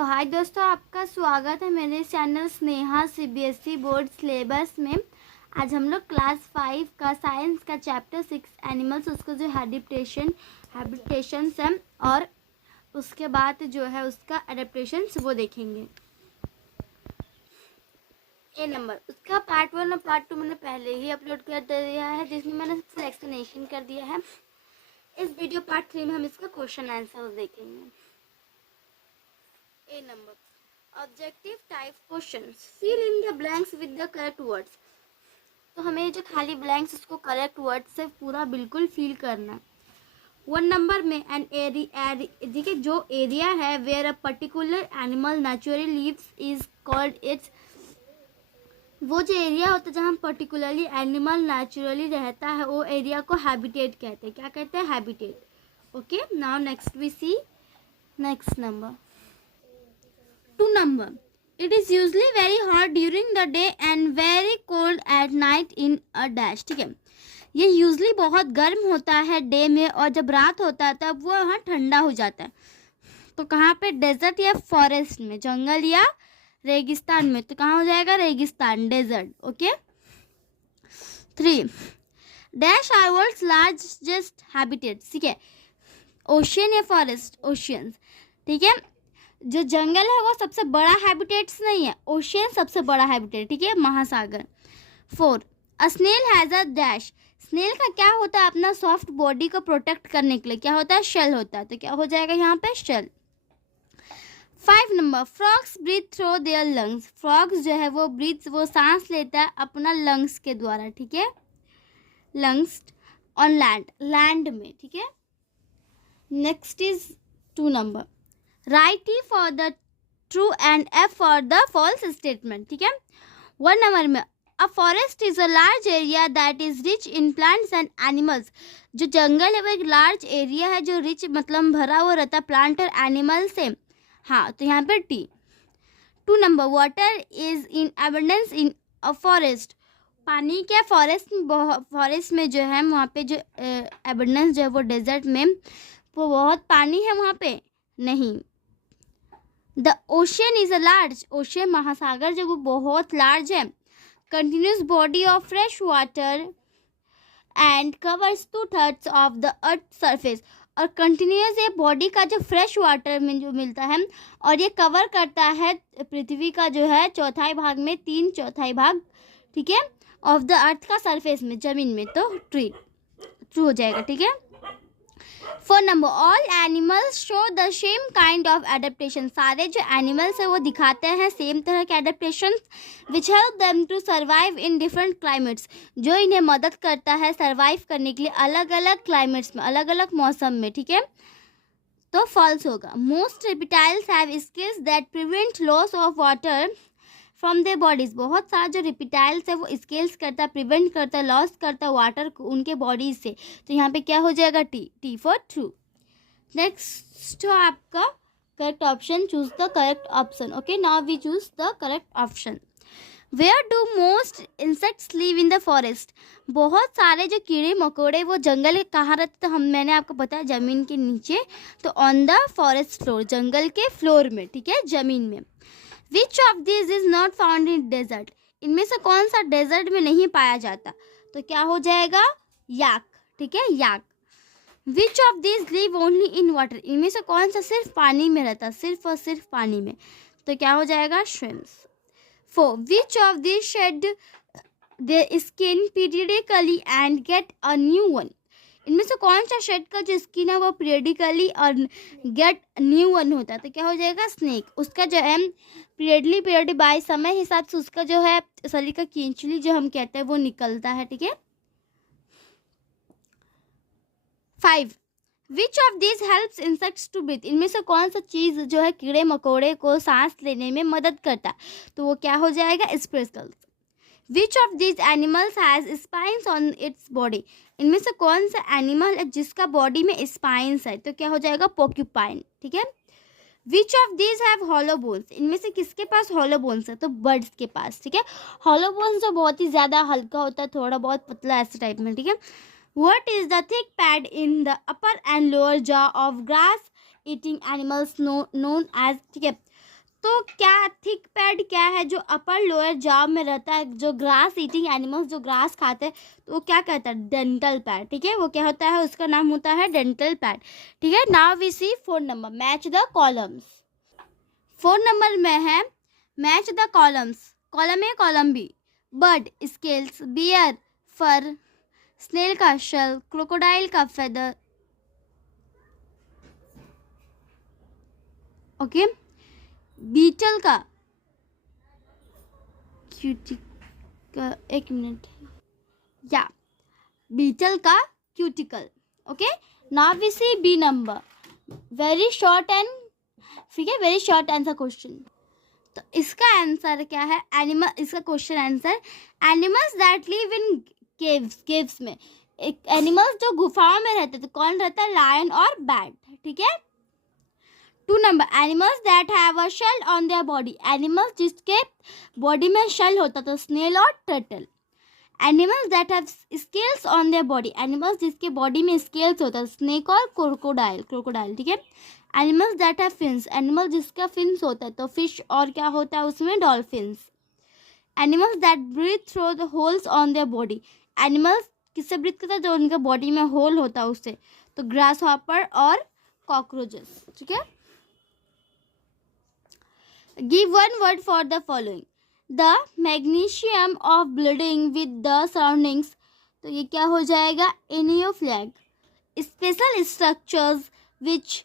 तो हाय दोस्तों, आपका स्वागत है मेरे channel Sneha CBSE board syllabus में। आज हम लोग क्लास 5 का साइंस का चैप्टर 6 एनिमल्स, उसको जो हैबिटेशंस है और उसके बाद जो है उसका एडेप्टेशंस वो देखेंगे। ए नंबर, उसका पार्ट 1 और पार्ट 2 मैंने पहले ही अपलोड कर दिया है, जिसमें मैंने सबसे एक्सप्लेनेशन कर दिया है। इस वीडियो पार्ट 3 में हम इसका क्वेश्चन आंसर देखेंगे। A number. Objective type questions. Fill in the blanks with the correct words. तो हमें जो खाली ब्लैंक्स उसको करेक्ट वर्ड से पूरा बिल्कुल फिल करना है। 1 नंबर में एन एरिया, देखिए जो एरिया है where a particular animal naturally lives is called its, वो जो एरिया होता है जहाँ पर्टिकुलरली एनिमल नेचुरली रहता है वो एरिया को हैबिटेट कहते हैं। क्या कहते हैं? Habitat. Okay, now next we see next number. 2 number. It is usually very hot during the day and very cold at night in a dash. ठीक है, ये यूजली बहुत गर्म होता है डे में और जब रात होता है तब वो वहाँ ठंडा हो जाता है। तो कहाँ पे? डेजर्ट या फॉरेस्ट में, जंगल या रेगिस्तान में। तो कहाँ हो जाएगा? रेगिस्तान, desert. Okay. 3 dash are world's largest habitats. ठीक है, ओशियन या फॉरेस्ट? ओशियंस। ठीक है, जो जंगल है वो सबसे बड़ा हैबिटेट्स नहीं है, ओशियन सबसे बड़ा हैबिटेट। ठीक है, महासागर। 4 a snail has a dash. Snail का क्या होता है? अपना सॉफ्ट बॉडी को प्रोटेक्ट करने के लिए क्या होता है? शेल होता है। तो क्या हो जाएगा यहाँ पे? Shell. 5 number. Frogs breathe through their lungs. Frogs जो है वो सांस लेता है अपना लंग्स के द्वारा। ठीक है, लंग्स ऑन लैंड, लैंड में। ठीक है, next is 2 number. Write T for the true and F for the false statement. ठीक है, 1 नंबर में a forest is a large area that is rich in plants and animals. जो जंगल है वो एक लार्ज एरिया है जो रिच मतलब भरा हुआ रहता है प्लांट और एनिमल से। हाँ, तो यहाँ पे T. 2 number. Water is in abundance in a forest. पानी क्या? फॉरेस्ट में जो है वहाँ पे जो एबंडेंस जो है वो डेजर्ट में वो बहुत पानी है वहाँ पे नहीं। The ocean is a large, ocean महासागर जो वो बहुत लार्ज है। Continuous body of fresh water and covers 2/3 of the earth surface. और कंटिन्यूस ये बॉडी का जो फ्रेश वाटर में जो मिलता है और ये कवर करता है पृथ्वी का जो है चौथाई भाग में 3/4 भाग। ठीक है, ऑफ द अर्थ का सरफेस में, जमीन में। तो ट्रू हो जाएगा। ठीक है। 4 number. All animals show the same kind of adaptation. सारे जो एनिमल्स है वो दिखाते हैं सेम तरह के adaptation which help them to survive in different climates, जो इन्हें मदद करता है सर्वाइव करने के लिए अलग अलग क्लाइमेट्स में, अलग अलग मौसम में। ठीक है, तो फॉल्स होगा। Most reptiles have skills that prevent loss of water from their bodies. बहुत सारा जो रेप्टाइल्स है वो स्केल्स करता है, प्रिवेंट करता है, लॉस करता है वाटर को उनके बॉडीज से। तो यहाँ पे क्या हो जाएगा? T for true. नेक्स्ट हो आपका correct option. Choose the correct option. Okay, now we choose the correct option. Where do most insects live in the forest. बहुत सारे जो कीड़े मकोड़े वो जंगल कहाँ रहते? तो मैंने आपको बताया जमीन के नीचे, तो ऑन द फॉरेस्ट फ्लोर, जंगल के फ्लोर में। ठीक है, जमीन में। Which of these is not found in desert? इनमें से कौन सा डेजर्ट में नहीं पाया जाता? तो क्या हो जाएगा? याक। ठीक है, याक। Which of these live only in water? इनमें से कौन सा सिर्फ पानी में रहता? सिर्फ और सिर्फ पानी में। तो क्या हो जाएगा? shrimps. 4 Which of these shed their skin periodically and get a new one? इनमें से कौन सा शेड का जो स्किन है वो पीरियडिकली और गेट न्यू वन होता है? तो क्या हो जाएगा? स्नेक। उसका जो है पीरियड बाय समय हिसाब से उसका जो है शरीर का केंचुली जो हम कहते हैं वो निकलता है। ठीक है। 5 which of this helps insects to breathe? इनमें से कौन सा चीज़ जो है कीड़े मकोड़े को सांस लेने में मदद करता है? तो वो क्या हो जाएगा? Speckles. Which of these animals has spines on its body? इनमें से कौन सा एनिमल है जिसका बॉडी में स्पाइंस है? तो क्या हो जाएगा? पोक्यूपाइन। ठीक है। Which of these have hollow bones? इनमें से किसके पास hollow bones है? तो बर्ड्स के पास। ठीक है, hollow bones जो बहुत ही ज़्यादा हल्का होता है, थोड़ा बहुत पतला ऐसे टाइप में। ठीक है। What is the thick pad in the upper and lower jaw of grass eating animals known as? ठीक है, तो क्या थिक पैड क्या है, जो अपर लोअर जॉ में रहता है, जो ग्रास ईटिंग एनिमल्स जो ग्रास खाते हैं तो वो क्या कहता है, डेंटल पैड, ठीक है, वो क्या होता है, उसका नाम होता है डेंटल पैड, ठीक है। Now we see 4 number, match the columns. 4 number में है match the columns, column A column B, bird, scales, bear, fur, snail का शेल, क्रोकोडाइल का फेदर, ओके, बीटल का क्यूटिकल, एक मिनट, या बीटल का cuticle, okay. Now we see B number, very short and, ठीक है, वेरी शॉर्ट आंसर क्वेश्चन। तो इसका आंसर क्या है, एनिमल, इसका question answer, animals that live in caves, caves में एक एनिमल्स जो गुफाओं में रहते, तो कौन रहता है, लायन और बैट, ठीक है। 2 number, animals that have a shell on their body, animals जिसके बॉडी में शेल होता, तो स्नेल और turtle. Animals that have scales on their body, animals जिसके बॉडी में स्केल्स होता है, स्नेक और क्रोकोडाइल, क्रोकोडाइल, ठीक है। Animals that have fins, animal जिसका फिन्स होता है, तो फिश और क्या होता है उसमें, dolphins. Animals that breathe through the holes on their body, animals किससे ब्रीथ करता है, जो उनके बॉडी में होल होता है उससे, तो ग्रास हॉपर और कॉकरोचेस, ठीक है। Give one word for the following, the magnesium of bleeding with the surroundings, तो ये क्या हो जाएगा, एनियोफ्लैग। Special structures which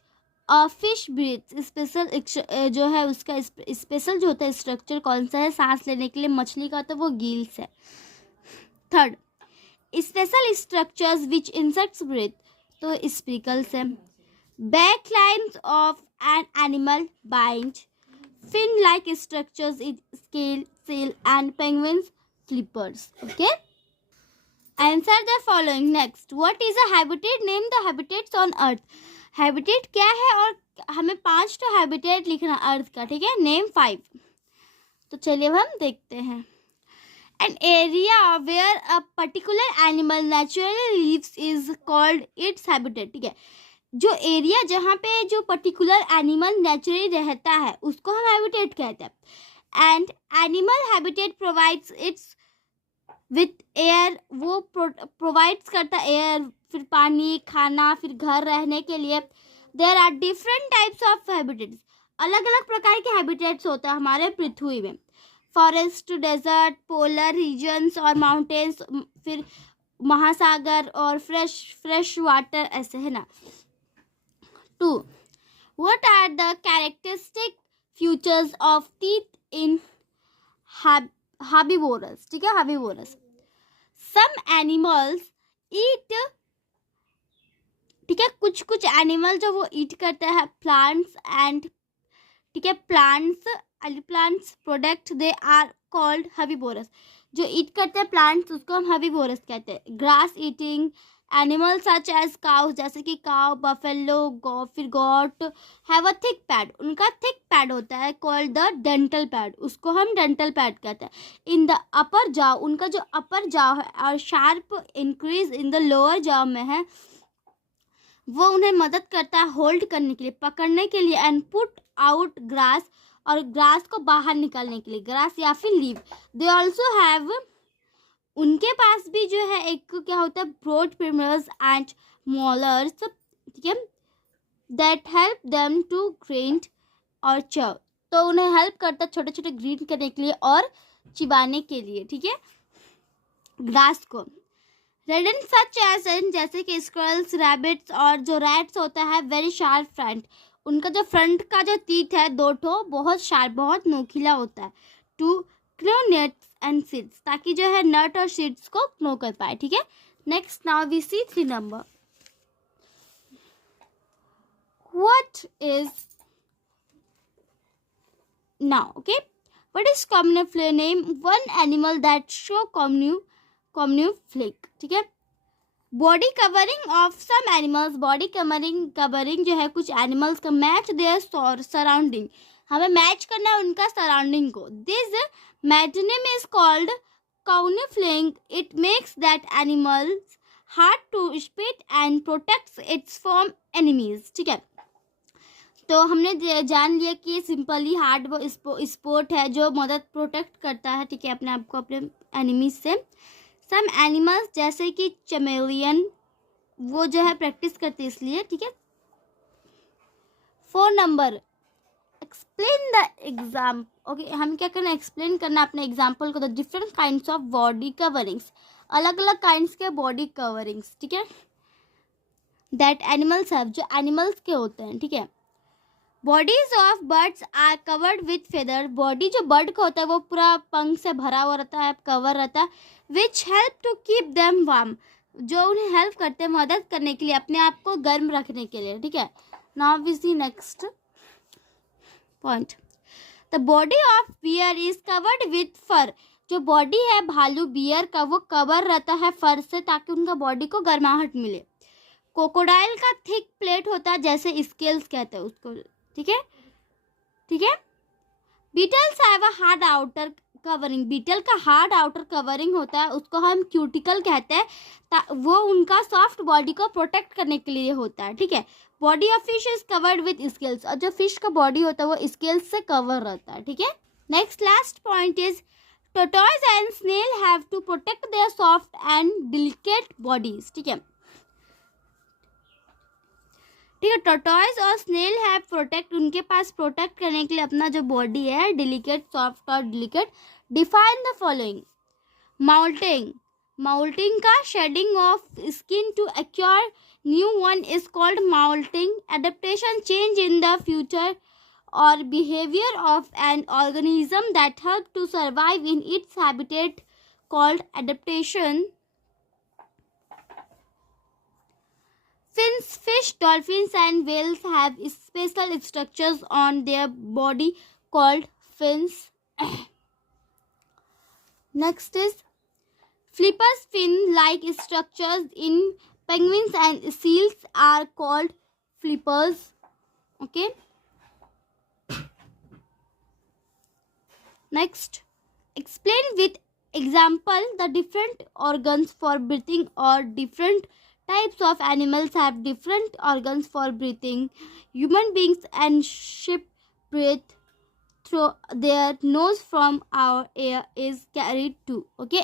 fish breathe, special जो है उसका स्पेशल जो होता है स्ट्रक्चर कौन सा है सांस लेने के लिए मछली का, तो वो गिल्स है। Third, special structures which insects breathe, तो स्पिकल्स है। Back lines of an animal bind, fin like structures in scale, sail and penguins flippers, okay. Answer the following. Next, what is a habitat, name the habitats on earth, habitat क्या है, और हमें 5 तो habitat लिखना अर्थ का, ठीक है, name 5, तो चलिए हम देखते हैं। An area where a particular animal naturally lives is called its habitat, ठीक है, जो एरिया जहाँ पे जो पर्टिकुलर एनिमल नेचुरली रहता है उसको हम हैबिटेट कहते हैं। And animal habitat provides it's with air, वो प्रोवाइड्स करता है एयर, फिर पानी, खाना, फिर घर रहने के लिए। There are different types of habitats, अलग अलग प्रकार के हैबिटेट्स होता है हमारे पृथ्वी में, फॉरेस्ट, डेजर्ट, पोलर रीजन्स और माउंटेन्स, फिर महासागर और फ्रेश वाटर, ऐसे है ना। 2. What are the characteristic features of teeth in herbivores, ठीक है, herbivores. Some animals eat, ठीक है, कुछ एनिमल जो वो ईट करते हैं प्लांट्स एंड, ठीक है, plants product, they are called herbivorous, जो ईट करते हैं प्लांट्स उसको हम हर्बीवोरस कहते हैं। Grass eating animal such as cow, जैसे कि काउ, बफेलो, फिर goat have a thick pad, उनका थिक पैड होता है कॉल्ड द डेंटल पैड, उसको हम डेंटल पैड कहते हैं। इन द अपर जाव, उनका जो अपर जाव है और sharp increase in the lower जाव में है, वो उन्हें मदद करता है होल्ड करने के लिए, पकड़ने के लिए, एंड पुट आउट ग्रास, और ग्रास को बाहर निकालने के लिए, ग्रास या फिर लीव। दे ऑल्सो हैव, उनके पास भी जो है एक क्या होता है, ब्रॉड प्रीमर्स एंड मोलर्स, ठीक है, that help them to grind और चव, तो उन्हें हेल्प करता है छोटे छोटे ग्राइंड करने के लिए और चिबाने के लिए, ठीक है, ग्रास को। रेडेंट सच एज, जैसे कि स्क्वेरल्स, रैबिट्स और जो रैट्स होता है वेरी शार्प फ्रंट, उनका जो फ्रंट का जो टीथ है 2 ठो बहुत शार्प, बहुत नोखिला होता है, टू क्नो नट्स एंड सीड्स, ताकि जो है नट और सीड्स को क्नो कर पाए, ठीक है। Next, now we see 3 number, what is now, okay, what is camouflage, name one animal that show camouflage, ठीक है। Body covering of some animals, body covering जो है कुछ एनिमल्स का, मैच देयर सराउंडिंग, हमें मैच करना है उनका सराउंडिंग को। दिस मैटनिम is called camouflaging, it makes that animals hard to spot and protects it from enemies, ठीक है। तो हमने जान लिया कि ये सिंपली हार्ड स्पोर्ट है जो मदद प्रोटेक्ट करता है, ठीक है, अपने आप को अपने एनिमीज से। सम एनिमल्स जैसे कि चमेलियन वो जो है प्रैक्टिस करते हैं इसलिए, ठीक है। 4 number, explain the exam. Okay, हम क्या करना, एक्सप्लेन करना अपने एग्जाम्पल को। The different kinds of body coverings, अलग अलग काइंड्स के बॉडी कवरिंग्स, ठीक है, दैट एनिमल्स हैव, जो एनिमल्स के होते हैं, ठीक है। Bodies of birds are covered with feather, body जो बर्ड का होता है वो पूरा पंख से भरा हुआ रहता है, कवर रहता है। Which help to keep them warm, जो उन्हें हेल्प करते हैं, मदद करने के लिए, अपने आप को गर्म रखने के लिए, ठीक है। Now we see next point. The body of bear is covered with fur, जो बॉडी है भालू बियर का वो कवर रहता है फर से ताकि उनका बॉडी को गर्माहट मिले। क्रोकोडाइल का थिक प्लेट होता है जैसे स्केल्स कहते हैं उसको, ठीक है, ठीक है। Beetles have a hard outer covering, beetle का हार्ड आउटर कवरिंग होता है, उसको हम क्यूटिकल कहते हैं, वो उनका सॉफ्ट बॉडी को प्रोटेक्ट करने के लिए होता है, ठीक है। Body of fish is covered with scales, और जो फिश का बॉडी होता है वो स्केल्स से कवर रहता है, ठीक है। Next last point is tortoise and snail have to protect their soft and delicate bodies, ठीक है, ठीक है। टोटॉइज और स्नेल हैव प्रोटेक्ट, उनके पास प्रोटेक्ट करने के लिए अपना जो बॉडी है डिलिकेट, सॉफ्ट और delicate. Define the following. Moulting, moulting का shedding of skin to acquire new one is called moulting. Adaptation, change in the future और behaviour of an organism that help to survive in its habitat called adaptation. Fins, fish, dolphins and whales have special structures on their body called fins. Next is flippers. Fin-like structures in penguins and seals are called flippers. Okay. Next, explain with example the different organs for breathing, or different types of animals have different organs for breathing. Human beings and sheep breathe through their nose, from our air is carried too. Okay.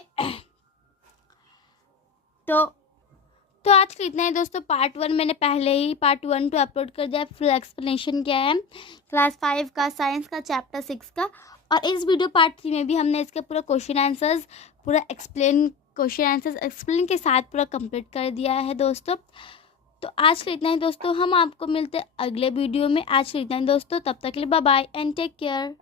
तो आज के इतना ही दोस्तों। Part 1 मैंने पहले ही part 1 to upload कर दिया, full explanation किया है क्लास 5 का, साइंस का, चैप्टर 6 का। और इस वीडियो पार्ट 3 में भी हमने इसके पूरा क्वेश्चन आंसर्स एक्सप्लेन के साथ पूरा कंप्लीट कर दिया है दोस्तों। तो आज के इतना ही दोस्तों, हम आपको मिलते हैं अगले वीडियो में। आज के इतना ही दोस्तों, तब तक के लिए bye bye and take care.